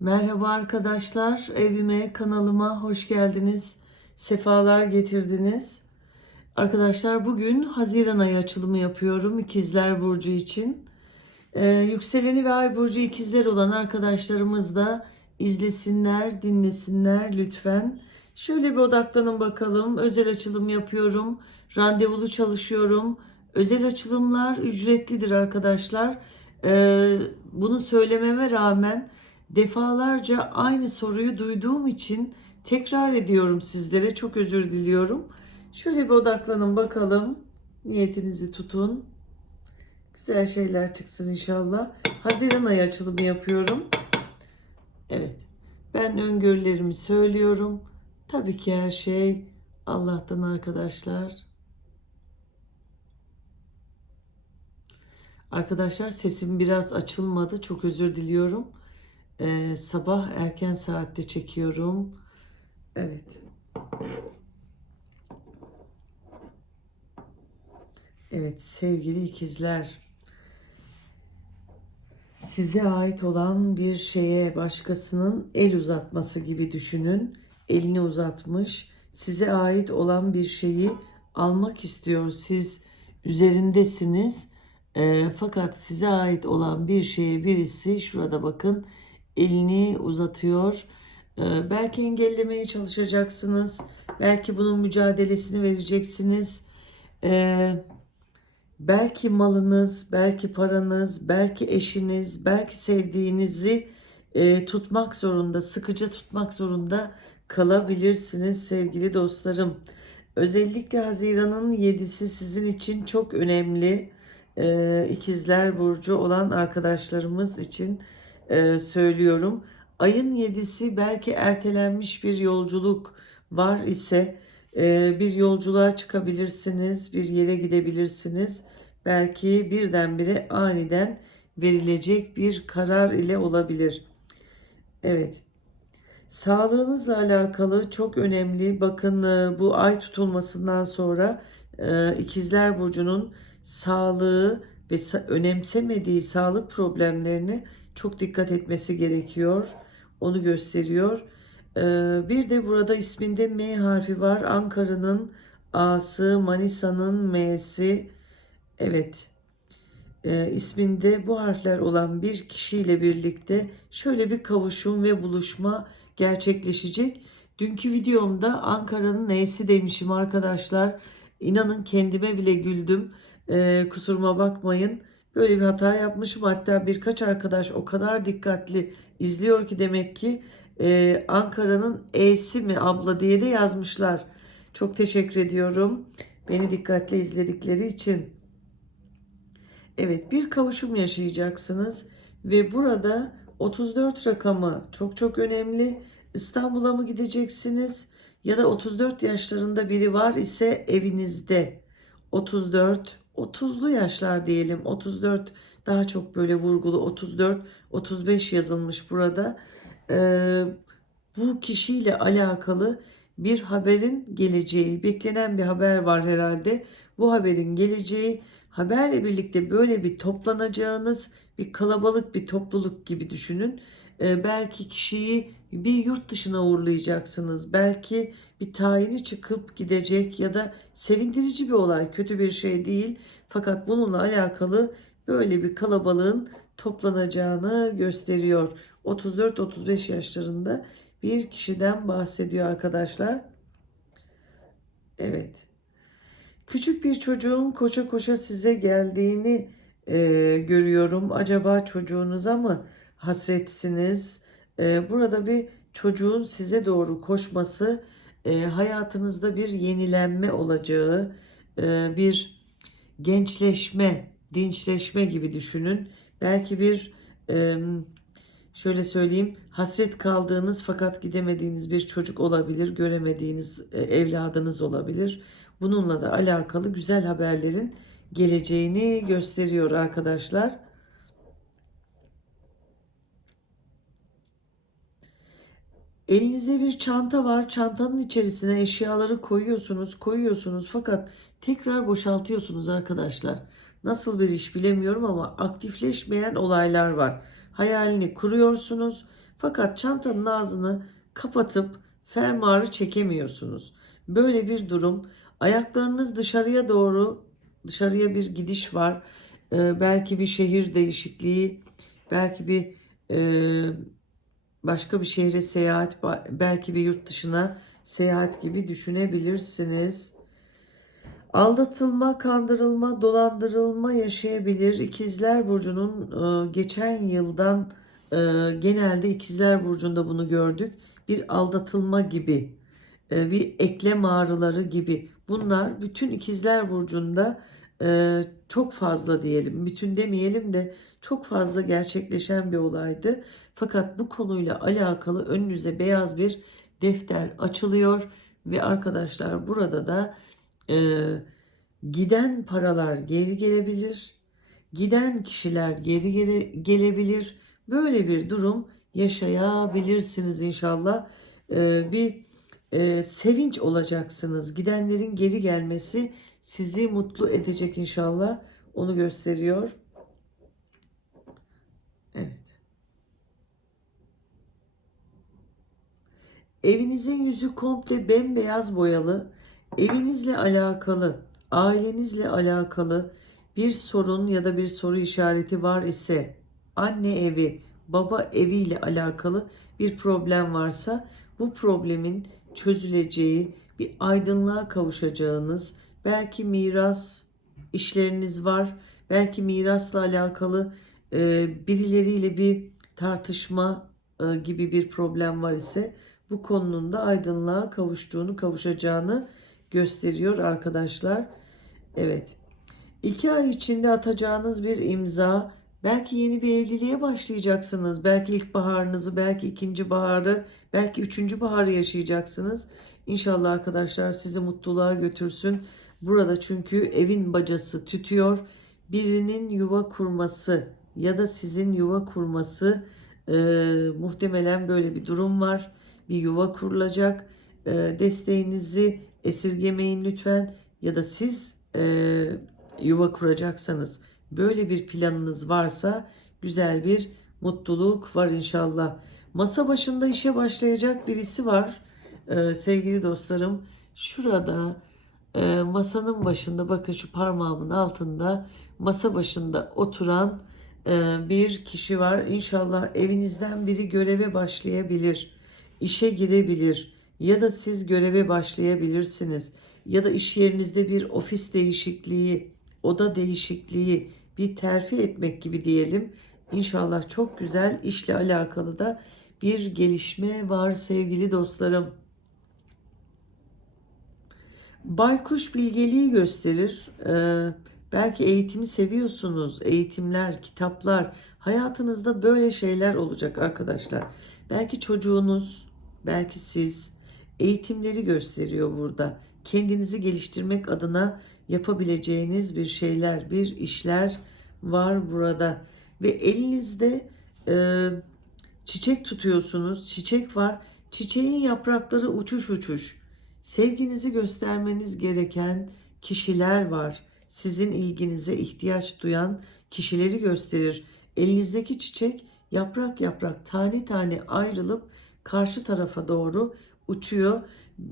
Merhaba arkadaşlar, evime, kanalıma hoş geldiniz. Sefalar getirdiniz. Arkadaşlar bugün Haziran ayı açılımı yapıyorum İkizler Burcu için. Ee, yükseleni ve ay burcu ikizler olan arkadaşlarımız da izlesinler, dinlesinler lütfen. Şöyle bir odaklanın bakalım. Özel açılım yapıyorum. Randevulu çalışıyorum. Özel açılımlar ücretlidir arkadaşlar. Ee, bunu söylememe rağmen defalarca aynı soruyu duyduğum için tekrar ediyorum sizlere. Çok özür diliyorum. Şöyle bir odaklanın bakalım. Niyetinizi tutun. Güzel şeyler çıksın inşallah. Haziran ayı açılımı yapıyorum. Evet. Ben öngörülerimi söylüyorum. Tabii ki her şey Allah'tan arkadaşlar. Arkadaşlar sesim biraz açılmadı. Çok özür diliyorum. Ee, sabah erken saatte çekiyorum. Evet. Evet sevgili ikizler. Size ait olan bir şeye başkasının el uzatması gibi düşünün. Elini uzatmış. Size ait olan bir şeyi almak istiyor. Siz üzerindesiniz. Ee, fakat size ait olan bir şeye birisi şurada bakın elini uzatıyor. Ee, belki engellemeye çalışacaksınız. Belki bunun mücadelesini vereceksiniz. Ee, belki malınız, belki paranız, belki eşiniz, belki sevdiğinizi e, tutmak zorunda, sıkıca tutmak zorunda kalabilirsiniz sevgili dostlarım. Özellikle Haziran'ın 7'si sizin için çok önemli. Ee, İkizler Burcu olan arkadaşlarımız için e, söylüyorum. Ayın 7'si belki ertelenmiş bir yolculuk var ise e, bir yolculuğa çıkabilirsiniz, bir yere gidebilirsiniz. Belki birdenbire aniden verilecek bir karar ile olabilir. Evet. Sağlığınızla alakalı çok önemli. Bakın e, bu ay tutulmasından sonra e, İkizler Burcu'nun sağlığı ve önemsemediği sağlık problemlerini çok dikkat etmesi gerekiyor. Onu gösteriyor. E, bir de burada isminde M harfi var. Ankara'nın A'sı, Manisa'nın M'si. Evet. E, isminde bu harfler olan bir kişiyle birlikte şöyle bir kavuşum ve buluşma gerçekleşecek. Dünkü videomda Ankara'nın neysi demişim arkadaşlar. İnanın kendime bile güldüm. E, kusuruma bakmayın. Böyle bir hata yapmışım. Hatta birkaç arkadaş o kadar dikkatli izliyor ki demek ki e, Ankara'nın E'si mi abla diye de yazmışlar. Çok teşekkür ediyorum. Beni dikkatli izledikleri için. Evet bir kavuşum yaşayacaksınız ve burada 34 rakamı çok çok önemli. İstanbul'a mı gideceksiniz ya da 34 yaşlarında biri var ise evinizde 34 30'lu yaşlar diyelim 34 daha çok böyle vurgulu 34 35 yazılmış burada. Ee, bu kişiyle alakalı bir haberin geleceği, beklenen bir haber var herhalde. Bu haberin geleceği, haberle birlikte böyle bir toplanacağınız bir kalabalık bir topluluk gibi düşünün. Ee, belki kişiyi bir yurt dışına uğurlayacaksınız. Belki bir tayini çıkıp gidecek ya da sevindirici bir olay, kötü bir şey değil. Fakat bununla alakalı böyle bir kalabalığın toplanacağını gösteriyor. 34-35 yaşlarında bir kişiden bahsediyor arkadaşlar. Evet. Küçük bir çocuğun koşa koşa size geldiğini e, görüyorum. Acaba çocuğunuza mı hasretsiniz? E, burada bir çocuğun size doğru koşması e, hayatınızda bir yenilenme olacağı, e, bir gençleşme, dinçleşme gibi düşünün. Belki bir e, şöyle söyleyeyim hasret kaldığınız fakat gidemediğiniz bir çocuk olabilir, göremediğiniz e, evladınız olabilir. Bununla da alakalı güzel haberlerin geleceğini gösteriyor arkadaşlar. Elinizde bir çanta var. Çantanın içerisine eşyaları koyuyorsunuz, koyuyorsunuz fakat tekrar boşaltıyorsunuz arkadaşlar. Nasıl bir iş bilemiyorum ama aktifleşmeyen olaylar var. Hayalini kuruyorsunuz Fakat çantanın ağzını kapatıp fermuarı çekemiyorsunuz. Böyle bir durum. Ayaklarınız dışarıya doğru dışarıya bir gidiş var. Ee, belki bir şehir değişikliği, belki bir e, başka bir şehre seyahat, belki bir yurt dışına seyahat gibi düşünebilirsiniz. Aldatılma, kandırılma, dolandırılma yaşayabilir. İkizler Burcu'nun e, geçen yıldan e, genelde İkizler Burcu'nda bunu gördük. Bir aldatılma gibi, e, bir eklem ağrıları gibi. Bunlar bütün İkizler Burcu'nda e, çok fazla diyelim, bütün demeyelim de çok fazla gerçekleşen bir olaydı. Fakat bu konuyla alakalı önünüze beyaz bir defter açılıyor ve arkadaşlar burada da e, giden paralar geri gelebilir, giden kişiler geri gele, gelebilir. Böyle bir durum yaşayabilirsiniz inşallah. E, bir e, sevinç olacaksınız. Gidenlerin geri gelmesi sizi mutlu edecek inşallah. Onu gösteriyor. Evet. Evinizin yüzü komple bembeyaz boyalı. Evinizle alakalı, ailenizle alakalı bir sorun ya da bir soru işareti var ise anne evi, baba eviyle alakalı bir problem varsa bu problemin çözüleceği, bir aydınlığa kavuşacağınız, belki miras işleriniz var, belki mirasla alakalı e, birileriyle bir tartışma e, gibi bir problem var ise bu konunun da aydınlığa kavuştuğunu, kavuşacağını gösteriyor arkadaşlar. Evet. İki ay içinde atacağınız bir imza, belki yeni bir evliliğe başlayacaksınız. Belki ilkbaharınızı, belki ikinci baharı, belki üçüncü baharı yaşayacaksınız. İnşallah arkadaşlar sizi mutluluğa götürsün. Burada çünkü evin bacası tütüyor. Birinin yuva kurması ya da sizin yuva kurması e, muhtemelen böyle bir durum var. Bir yuva kurulacak. E, desteğinizi esirgemeyin lütfen ya da siz e, yuva kuracaksanız böyle bir planınız varsa güzel bir mutluluk var inşallah. Masa başında işe başlayacak birisi var e, sevgili dostlarım. Şurada e, masanın başında bakın şu parmağımın altında masa başında oturan e, bir kişi var. İnşallah evinizden biri göreve başlayabilir, işe girebilir ya da siz göreve başlayabilirsiniz ya da iş yerinizde bir ofis değişikliği, oda değişikliği, bir terfi etmek gibi diyelim. İnşallah çok güzel işle alakalı da bir gelişme var sevgili dostlarım. Baykuş bilgeliği gösterir. Ee, belki eğitimi seviyorsunuz. Eğitimler, kitaplar. Hayatınızda böyle şeyler olacak arkadaşlar. Belki çocuğunuz, belki siz eğitimleri gösteriyor burada. Kendinizi geliştirmek adına yapabileceğiniz bir şeyler, bir işler var burada. Ve elinizde e, çiçek tutuyorsunuz. Çiçek var. Çiçeğin yaprakları uçuş uçuş. Sevginizi göstermeniz gereken kişiler var. Sizin ilginize ihtiyaç duyan kişileri gösterir. Elinizdeki çiçek yaprak yaprak tane tane ayrılıp karşı tarafa doğru uçuyor.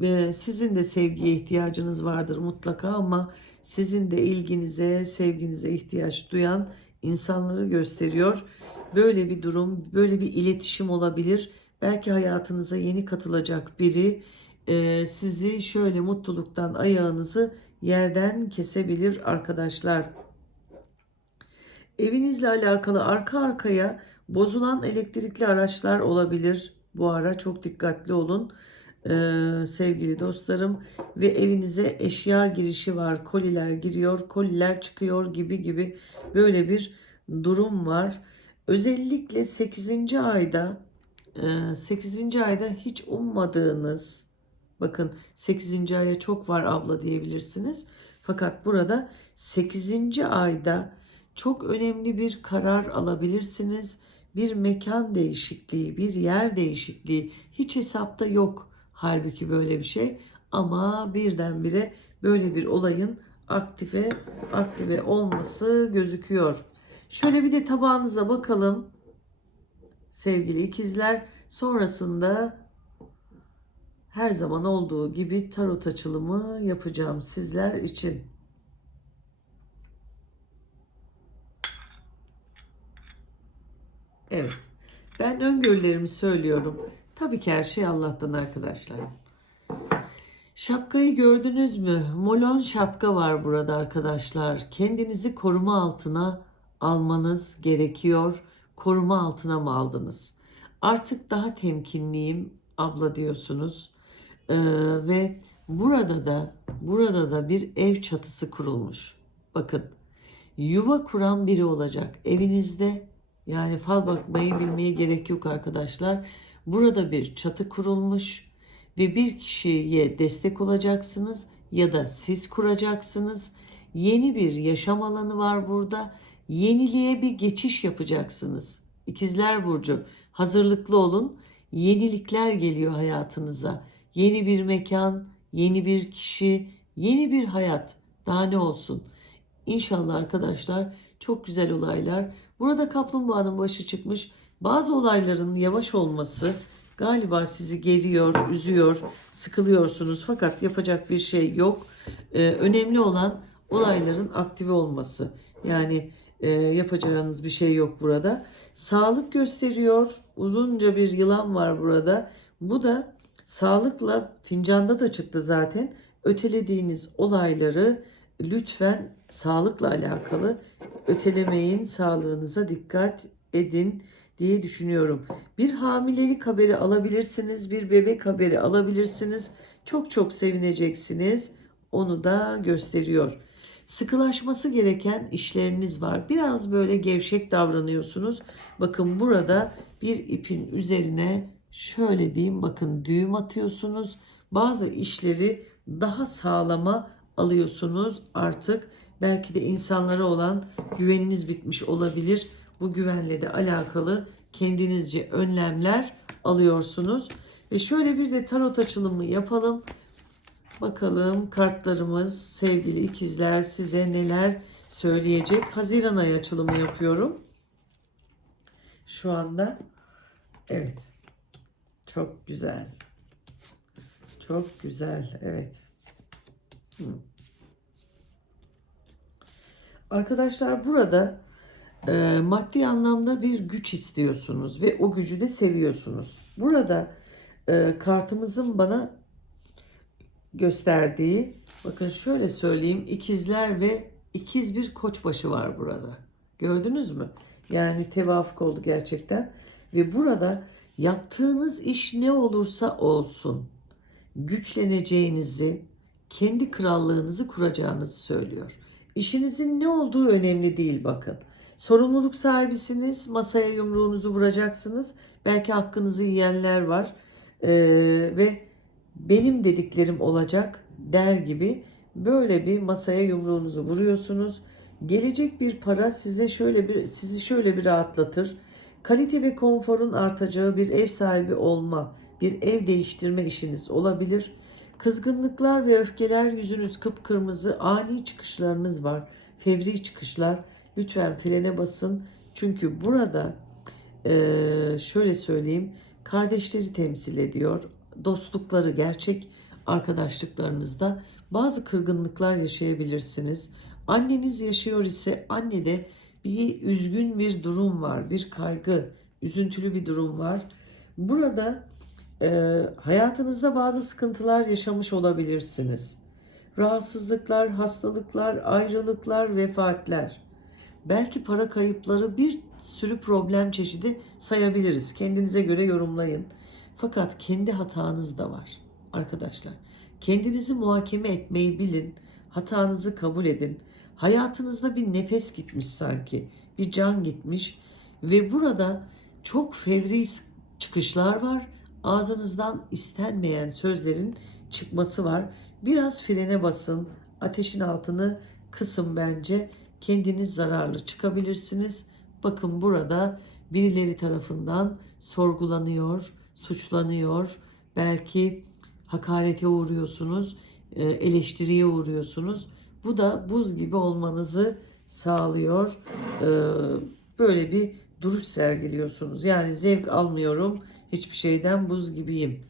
Ee, Sizin de sevgiye ihtiyacınız vardır mutlaka ama sizin de ilginize, sevginize ihtiyaç duyan insanları gösteriyor. Böyle bir durum, böyle bir iletişim olabilir. Belki hayatınıza yeni katılacak biri e, sizi şöyle mutluluktan ayağınızı yerden kesebilir arkadaşlar. Evinizle alakalı arka arkaya bozulan elektrikli araçlar olabilir. Bu ara çok dikkatli olun ee, sevgili dostlarım. Ve evinize eşya girişi var. Koliler giriyor, koliler çıkıyor gibi gibi böyle bir durum var. Özellikle 8. ayda 8. ayda hiç ummadığınız bakın 8. aya çok var abla diyebilirsiniz. Fakat burada 8. ayda çok önemli bir karar alabilirsiniz. Bir mekan değişikliği, bir yer değişikliği hiç hesapta yok halbuki böyle bir şey ama birdenbire böyle bir olayın aktive aktive olması gözüküyor. Şöyle bir de tabağınıza bakalım sevgili ikizler. Sonrasında her zaman olduğu gibi tarot açılımı yapacağım sizler için. Evet. Ben öngörülerimi söylüyorum. Tabii ki her şey Allah'tan arkadaşlar. Şapkayı gördünüz mü? Molon şapka var burada arkadaşlar. Kendinizi koruma altına almanız gerekiyor. Koruma altına mı aldınız? Artık daha temkinliyim abla diyorsunuz. Ee, ve burada da burada da bir ev çatısı kurulmuş. Bakın yuva kuran biri olacak evinizde. Yani fal bakmayı bilmeye gerek yok arkadaşlar. Burada bir çatı kurulmuş ve bir kişiye destek olacaksınız ya da siz kuracaksınız. Yeni bir yaşam alanı var burada. Yeniliğe bir geçiş yapacaksınız. İkizler Burcu hazırlıklı olun. Yenilikler geliyor hayatınıza. Yeni bir mekan, yeni bir kişi, yeni bir hayat. Daha ne olsun? İnşallah arkadaşlar çok güzel olaylar. Burada kaplumbağanın başı çıkmış. Bazı olayların yavaş olması galiba sizi geriyor, üzüyor, sıkılıyorsunuz fakat yapacak bir şey yok. Ee, önemli olan olayların aktive olması. Yani e, yapacağınız bir şey yok burada. Sağlık gösteriyor. Uzunca bir yılan var burada. Bu da sağlıkla fincanda da çıktı zaten. Ötelediğiniz olayları lütfen sağlıkla alakalı ötelemeyin. Sağlığınıza dikkat edin diye düşünüyorum. Bir hamilelik haberi alabilirsiniz, bir bebek haberi alabilirsiniz. Çok çok sevineceksiniz. Onu da gösteriyor. Sıkılaşması gereken işleriniz var. Biraz böyle gevşek davranıyorsunuz. Bakın burada bir ipin üzerine şöyle diyeyim bakın düğüm atıyorsunuz. Bazı işleri daha sağlama alıyorsunuz artık. Belki de insanlara olan güveniniz bitmiş olabilir. Bu güvenle de alakalı kendinizce önlemler alıyorsunuz. Ve şöyle bir de tarot açılımı yapalım. Bakalım kartlarımız sevgili ikizler size neler söyleyecek. Haziran ayı açılımı yapıyorum. Şu anda. Evet. Çok güzel. Çok güzel. Evet. Arkadaşlar burada e, maddi anlamda bir güç istiyorsunuz ve o gücü de seviyorsunuz. Burada e, kartımızın bana gösterdiği bakın şöyle söyleyeyim ikizler ve ikiz bir koçbaşı var burada. Gördünüz mü? Yani tevafuk oldu gerçekten. Ve burada yaptığınız iş ne olursa olsun güçleneceğinizi, kendi krallığınızı kuracağınızı söylüyor. İşinizin ne olduğu önemli değil bakın. Sorumluluk sahibisiniz, masaya yumruğunuzu vuracaksınız. Belki hakkınızı yiyenler var Ee, ve benim dediklerim olacak der gibi böyle bir masaya yumruğunuzu vuruyorsunuz. Gelecek bir para size şöyle bir sizi şöyle bir rahatlatır. Kalite ve konforun artacağı bir ev sahibi olma, bir ev değiştirme işiniz olabilir. Kızgınlıklar ve öfkeler yüzünüz kıpkırmızı, ani çıkışlarınız var. Fevri çıkışlar. Lütfen frene basın. Çünkü burada eee, şöyle söyleyeyim, kardeşleri temsil ediyor. Dostlukları, gerçek arkadaşlıklarınızda bazı kırgınlıklar yaşayabilirsiniz. Anneniz yaşıyor ise annede bir üzgün bir durum var, bir kaygı, üzüntülü bir durum var. Burada e, hayatınızda bazı sıkıntılar yaşamış olabilirsiniz. Rahatsızlıklar, hastalıklar, ayrılıklar, vefatler. Belki para kayıpları bir sürü problem çeşidi sayabiliriz. Kendinize göre yorumlayın. Fakat kendi hatanız da var arkadaşlar. Kendinizi muhakeme etmeyi bilin. Hatanızı kabul edin. Hayatınızda bir nefes gitmiş sanki. Bir can gitmiş ve burada çok fevri çıkışlar var. Ağzınızdan istenmeyen sözlerin çıkması var. Biraz frene basın. Ateşin altını kısın bence. Kendiniz zararlı çıkabilirsiniz. Bakın burada birileri tarafından sorgulanıyor, suçlanıyor. Belki hakarete uğruyorsunuz, e, eleştiriye uğruyorsunuz. Bu da buz gibi olmanızı sağlıyor. E, Böyle bir duruş sergiliyorsunuz. Yani zevk almıyorum hiçbir şeyden buz gibiyim.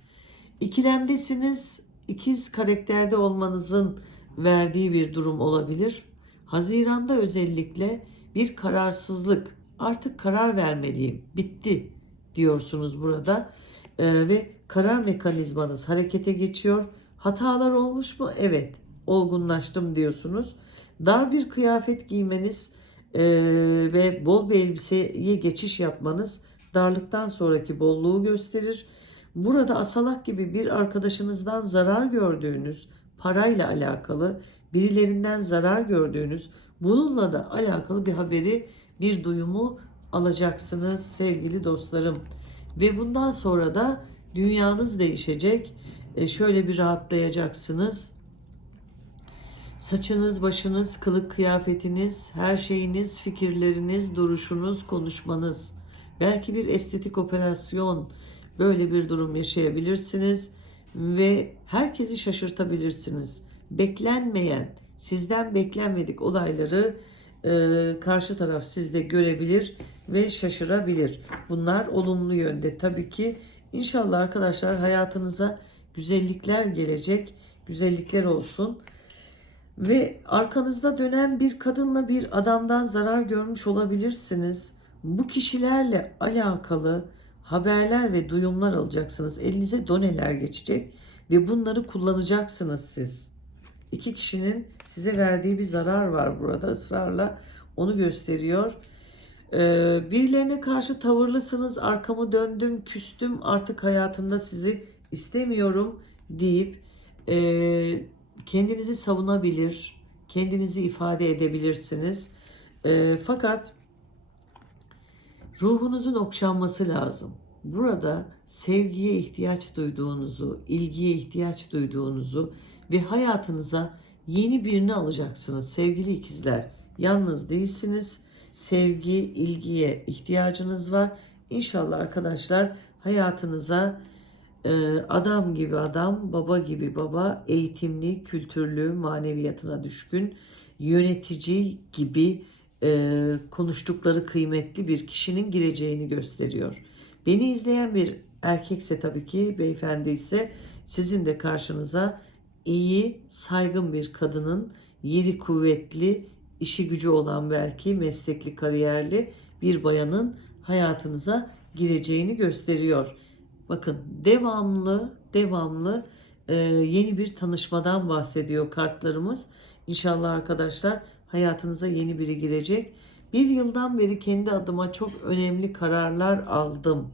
İkilemdesiniz. ikiz karakterde olmanızın verdiği bir durum olabilir. Haziranda özellikle bir kararsızlık. Artık karar vermeliyim. Bitti diyorsunuz burada. Ee, ve karar mekanizmanız harekete geçiyor. Hatalar olmuş mu? Evet. Olgunlaştım diyorsunuz. Dar bir kıyafet giymeniz e, ve bol bir elbiseye geçiş yapmanız darlıktan sonraki bolluğu gösterir. Burada asalak gibi bir arkadaşınızdan zarar gördüğünüz, parayla alakalı birilerinden zarar gördüğünüz, bununla da alakalı bir haberi, bir duyumu alacaksınız sevgili dostlarım. Ve bundan sonra da dünyanız değişecek. E, şöyle bir rahatlayacaksınız. Saçınız, başınız, kılık kıyafetiniz, her şeyiniz, fikirleriniz, duruşunuz, konuşmanız. Belki bir estetik operasyon, böyle bir durum yaşayabilirsiniz ve herkesi şaşırtabilirsiniz. Beklenmeyen, sizden beklenmedik olayları e, karşı taraf sizde görebilir ve şaşırabilir. Bunlar olumlu yönde tabii ki. İnşallah arkadaşlar hayatınıza güzellikler gelecek, güzellikler olsun. Ve arkanızda dönen bir kadınla bir adamdan zarar görmüş olabilirsiniz. Bu kişilerle alakalı haberler ve duyumlar alacaksınız. Elinize doneler geçecek ve bunları kullanacaksınız siz. İki kişinin size verdiği bir zarar var burada ısrarla onu gösteriyor. Ee, birilerine karşı tavırlısınız. Arkamı döndüm, küstüm. Artık hayatımda sizi istemiyorum deyip e, kendinizi savunabilir, kendinizi ifade edebilirsiniz. E, fakat ruhunuzun okşanması lazım. Burada sevgiye ihtiyaç duyduğunuzu, ilgiye ihtiyaç duyduğunuzu ve hayatınıza yeni birini alacaksınız sevgili ikizler. Yalnız değilsiniz. Sevgi, ilgiye ihtiyacınız var. İnşallah arkadaşlar hayatınıza e, adam gibi adam, baba gibi baba, eğitimli, kültürlü, maneviyatına düşkün, yönetici gibi e, konuştukları kıymetli bir kişinin gireceğini gösteriyor. Beni izleyen bir erkekse tabii ki beyefendi ise sizin de karşınıza iyi, saygın bir kadının yeri kuvvetli, işi gücü olan belki meslekli, kariyerli bir bayanın hayatınıza gireceğini gösteriyor. Bakın devamlı, devamlı e, yeni bir tanışmadan bahsediyor kartlarımız. İnşallah arkadaşlar hayatınıza yeni biri girecek. Bir yıldan beri kendi adıma çok önemli kararlar aldım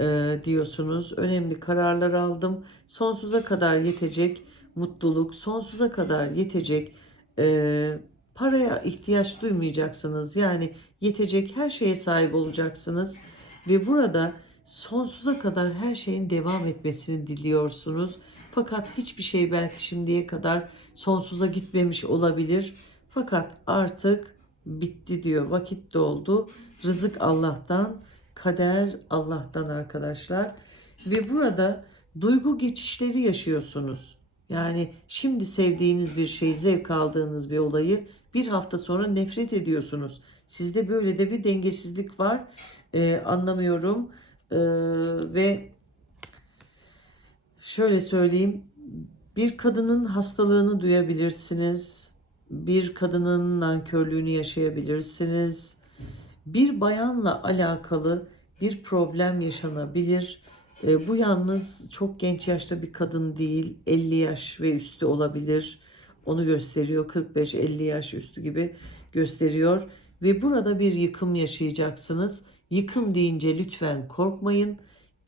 e, diyorsunuz. Önemli kararlar aldım. Sonsuza kadar yetecek mutluluk, sonsuza kadar yetecek e, paraya ihtiyaç duymayacaksınız. Yani yetecek her şeye sahip olacaksınız. Ve burada sonsuza kadar her şeyin devam etmesini diliyorsunuz. Fakat hiçbir şey belki şimdiye kadar sonsuza gitmemiş olabilir. Fakat artık bitti diyor. Vakit doldu. Rızık Allah'tan, kader Allah'tan arkadaşlar. Ve burada duygu geçişleri yaşıyorsunuz. Yani şimdi sevdiğiniz bir şey, zevk aldığınız bir olayı bir hafta sonra nefret ediyorsunuz. Sizde böyle de bir dengesizlik var. Ee, anlamıyorum. Ee, ve şöyle söyleyeyim. Bir kadının hastalığını duyabilirsiniz. Bir kadının nankörlüğünü yaşayabilirsiniz. Bir bayanla alakalı bir problem yaşanabilir. E, bu yalnız çok genç yaşta bir kadın değil. 50 yaş ve üstü olabilir. Onu gösteriyor. 45-50 yaş üstü gibi gösteriyor. Ve burada bir yıkım yaşayacaksınız. Yıkım deyince lütfen korkmayın.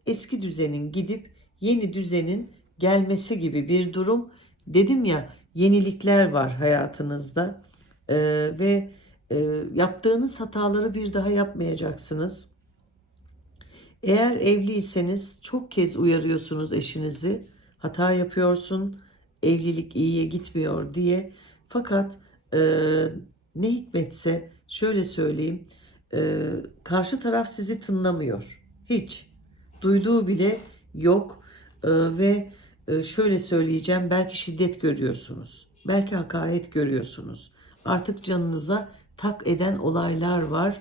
Eski düzenin gidip yeni düzenin gelmesi gibi bir durum. Dedim ya yenilikler var hayatınızda. E, ve e, yaptığınız hataları bir daha yapmayacaksınız. Eğer evliyseniz çok kez uyarıyorsunuz eşinizi. Hata yapıyorsun, evlilik iyiye gitmiyor diye. Fakat e, ne hikmetse şöyle söyleyeyim. E, karşı taraf sizi tınlamıyor. Hiç. Duyduğu bile yok. E, ve şöyle söyleyeceğim. Belki şiddet görüyorsunuz. Belki hakaret görüyorsunuz. Artık canınıza tak eden olaylar var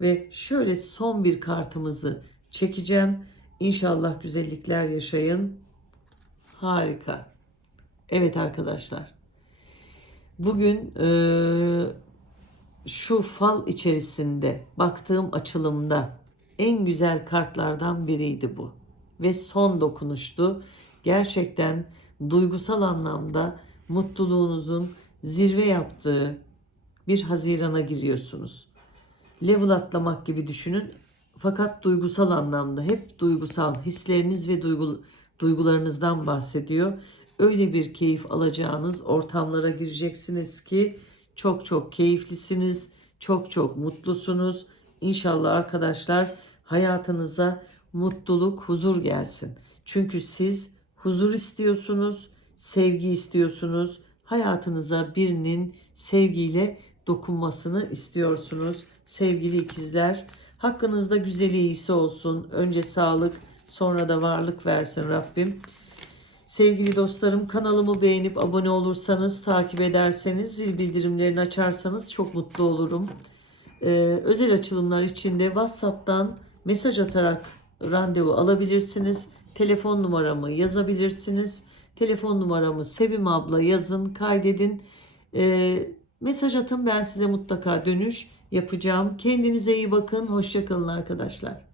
Ve şöyle son bir kartımızı çekeceğim. İnşallah güzellikler yaşayın. Harika. Evet arkadaşlar. Bugün eee, şu fal içerisinde baktığım açılımda en güzel kartlardan biriydi bu. Ve son dokunuştu. Gerçekten duygusal anlamda mutluluğunuzun zirve yaptığı bir Haziran'a giriyorsunuz. Level atlamak gibi düşünün. Fakat duygusal anlamda hep duygusal hisleriniz ve duygu, duygularınızdan bahsediyor. Öyle bir keyif alacağınız ortamlara gireceksiniz ki çok çok keyiflisiniz, çok çok mutlusunuz. İnşallah arkadaşlar hayatınıza mutluluk, huzur gelsin. Çünkü siz huzur istiyorsunuz, sevgi istiyorsunuz. Hayatınıza birinin sevgiyle dokunmasını istiyorsunuz. Sevgili ikizler, hakkınızda güzel iyisi olsun. Önce sağlık, sonra da varlık versin Rabbim. Sevgili dostlarım kanalımı beğenip abone olursanız, takip ederseniz, zil bildirimlerini açarsanız çok mutlu olurum. Ee, özel açılımlar için de WhatsApp'tan mesaj atarak randevu alabilirsiniz. Telefon numaramı yazabilirsiniz. Telefon numaramı Sevim abla yazın, kaydedin. Ee, mesaj atın ben size mutlaka dönüş yapacağım. Kendinize iyi bakın. Hoşçakalın arkadaşlar.